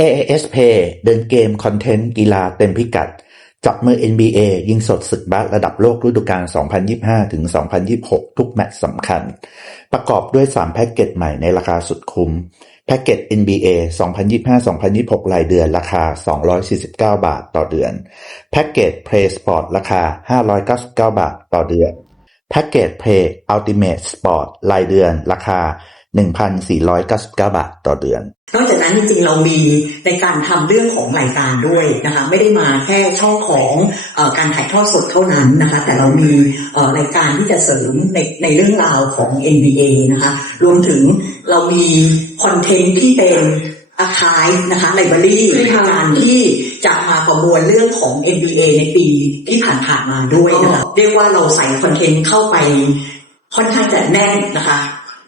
AAS Play เดินเกมคอนเทนต์กีฬาเต็มพิกัด จับมือ NBA ยิงสดศึกบาสระดับโลกฤดูกาล 2025-2026 ทุกแมตช์สำคัญ ประกอบด้วย 3 แพ็กเกจใหม่ในราคาสุดคุ้ม แพ็กเกจ NBA 2025-2026 รายเดือนราคา 249 บาทต่อเดือน แพ็กเกจ Play Sport ราคา 599 บาทต่อเดือน แพ็กเกจ Play Ultimate Sport รายเดือนราคา 1,499 บาทต่อเดือน นอกจากนั้นจริงๆ เรามีในการทำเรื่องของรายการด้วยนะคะไม่ได้มาแค่ช่องของอการถ่ายทอดสดเท่านั้นนะคะแต่เรามีรายการที่จะเสริมในในเรื่องราวของ NBA นะคะรวมถึงเรามีคอนเทนต์ที่เป็นอาคายนะคะไลบรารีการที่จะมาประมวลเรื่องของ NBA ในปีที่ผ่านๆมาด้วยนะคะเรียกว่าเราใส่คอนเทนต์เข้าไปค่อนข้างจะแน่นนะคะ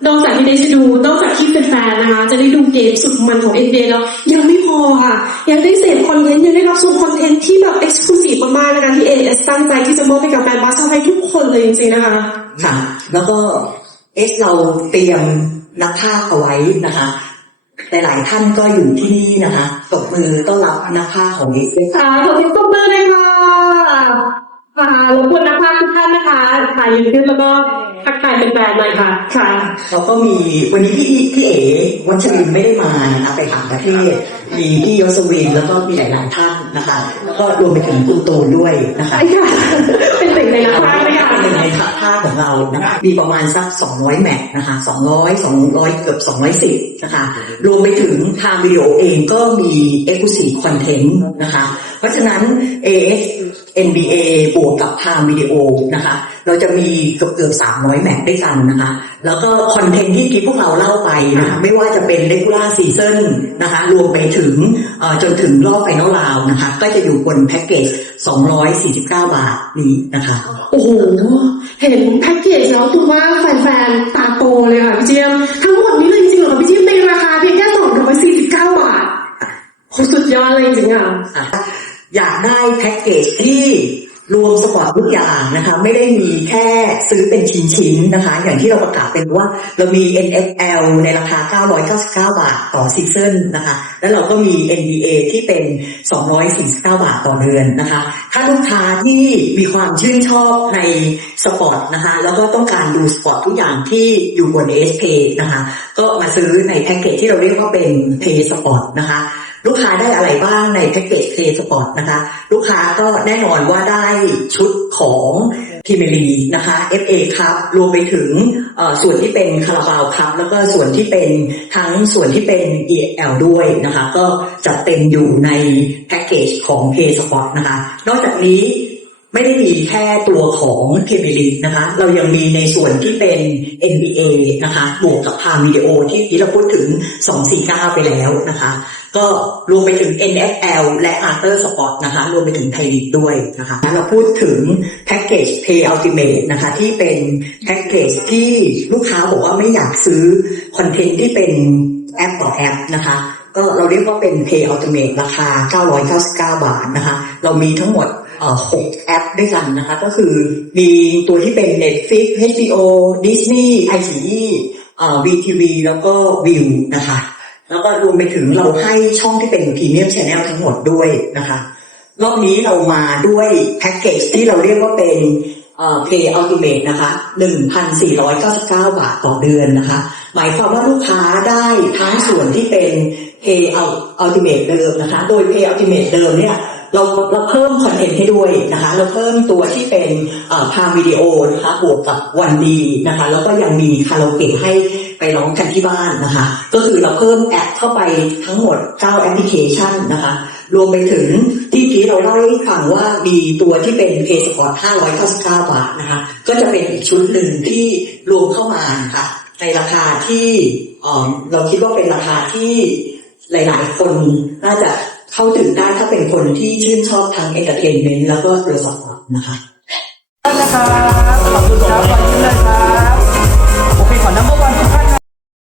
นอกจากที่ได้จะดูนอกจากที่เป็นแฟนนะคะ จะได้ดูเกมสุดมันของ NBA แล้ว ยังไม่พอค่ะ ยังได้เสพคอนเทนต์ยังได้รับชมคอนเทนต์ที่แบบเอ็กซ์คลูซีฟมากๆนะคะที่ AS ตั้งใจที่จะมอบให้กับแฟนบาสชาวไทยทุกคนเลยจริงๆนะคะค่ะ แล้วก็เอสเราเตรียมนักภาคเอาไว้นะคะหลายๆท่านก็อยู่ที่นี่นะคะตบมือต้อนรับนักภาคของเอสด้วยค่ะค่ะขอเสียงปรบมือเลยค่ะค่ะรบกวนนักพากย์ทุกท่านนะคะถ่ายยืนขึ้นแล้วก็ ทักทายเป็นแฟนๆหน่อยค่ะ ค่ะแล้วก็มีวันนี้พี่พี่เอ๋วัชรินทร์ไม่ได้มานะคะไปต่างประเทศมีพี่ยศวินแล้วก็มีหลายๆท่านนะคะ แล้วก็รวมไปถึงคุณตูนด้วยนะคะใช่ค่ะเป็นหนึ่งในนักพากย์เลยค่ะเป็นในภาคของเรานะคะมีประมาณสัก 200 แมตช์นะคะ 200 200 เกือบ 210 นะคะ รวมไปถึงทางวิดีโอเองก็มี Exclusive Content นะคะ เพราะฉะนั้น AS NBA บวกกับทางวิดีโอนะคะ เราจะมีเกือบเกือบ300แมตช์ด้วยกันนะคะ แล้วก็คอนเทนต์ที่ที่พวกเราเล่าไปนะคะไม่ว่าจะเป็น regular season นะคะ รวมไปถึงเอ่อจนถึงรอบไฟนอลราวนะคะ ก็จะอยู่บนแพ็กเกจ 249 บาทนี้นะคะ โอ้โห เห็นแพ็กเกจแล้วคือว่าแฟนๆ ตาโตเลยค่ะพี่เจียม ทั้งหมดนี้เลยจริงๆเหรอคะพี่เจียมในราคาเพียงแค่249 บาทโหสุดยอดเลยจริงๆอะ อยากได้แพ็กเกจที่รวมสปอร์ตทุกอย่างนะคะ ไม่ได้มีแค่ซื้อเป็นชิ้นๆนะคะ อย่างที่เราประกาศเป็นว่าเรามี NFL ในราคา 999 บาทต่อซีซั่นนะคะ แล้วเราก็มี NBA ที่เป็น 249 บาทต่อเดือนนะคะ ถ้าลูกค้าที่มีความชื่นชอบในสปอร์ตนะคะ แล้วก็ต้องการดูสปอร์ตทุกอย่างที่อยู่บน SP นะคะ ก็มาซื้อในแพ็กเกจที่เราเรียกว่าเป็น Pay Sport นะคะ ลูกค้าได้อะไรบ้างในแพ็กเกจ Play Sport นะคะ ลูกค้าก็แน่นอนว่าได้ชุดของพรีเมียร์ลีกนะคะ FA ครับรวมไปถึงส่วนที่เป็นคาราบาวครับแล้วก็ส่วนที่เป็นทั้งส่วนที่เป็น EL ด้วยนะคะ ก็จะเต็มอยู่ในแพ็กเกจของ Play Sport นะคะ นอกจากนี้ไม่ได้มีแค่ตัวของพรีเมียร์ลีนะคะ เรายังมีในส่วนที่เป็น NBA นะคะ บวกกับพามวิดีโอที่ที่เราพูดถึง 249 ไปแล้วนะคะ ก็รวมไปถึง NFL และ After Sport นะคะรวมไปถึงไทยลีกด้วยนะคะเราพูดถึงแพ็กเกจ Pay Ultimate นะคะที่เป็นแพ็กเกจที่ลูกค้าบอกว่าไม่อยากซื้อคอนเทนต์ที่เป็นแอปต่อแอปนะคะก็เราเรียกว่าเป็น Pay Ultimate ราคา 999 บาทนะคะเรามีทั้งหมดเอ่อหกแอปด้วยกันนะคะ ก็คือมีตัวที่เป็น Netflix HBO Disney iQIYI เอ่อ VTV แล้วก็ View นะคะ แล้วก็รวมไปถึงเราให้ช่องที่เป็นพรีเมียมชแนลทั้งหมดด้วยนะคะ รอบนี้เรามาด้วยแพ็กเกจที่เราเรียกว่าเป็นเอ่อ Pay Ultimate นะคะ 1,499 บาทต่อเดือนนะคะ หมายความว่าลูกค้าได้ทั้งส่วนที่เป็น Pay Ultimate เดิมนะคะ โดย Pay Ultimate เดิมเนี่ย เราเราเพิ่มคอนเทนต์ให้ด้วยนะคะ เราเพิ่มตัวที่เป็นพาวิดีโอนะคะบวกกับวันดีนะคะ แล้วก็ยังมีคาราโอเกะให้ไปร้องกันที่บ้านนะคะ ก็คือเราเพิ่มแอปเข้าไปทั้งหมด 9 แอปพลิเคชันนะคะ รวมไปถึงที่กี้เราเล่าให้ฟังว่ามีตัวที่เป็น Pay Sport 599 บาทนะคะ ก็จะเป็นอีกชุดหนึ่งที่รวมเข้ามานะคะในราคาที่เอ่อเราคิดว่าเป็นราคาที่หลาย ๆ คนน่าจะ เข้าถึงได้ถ้าเป็นคนที่ชื่นชอบทางเอนเตอร์เทนเมนต์แล้วก็ตัวสปอร์นะคะนะครับขอบคุณครับขอบคุณเลยครับ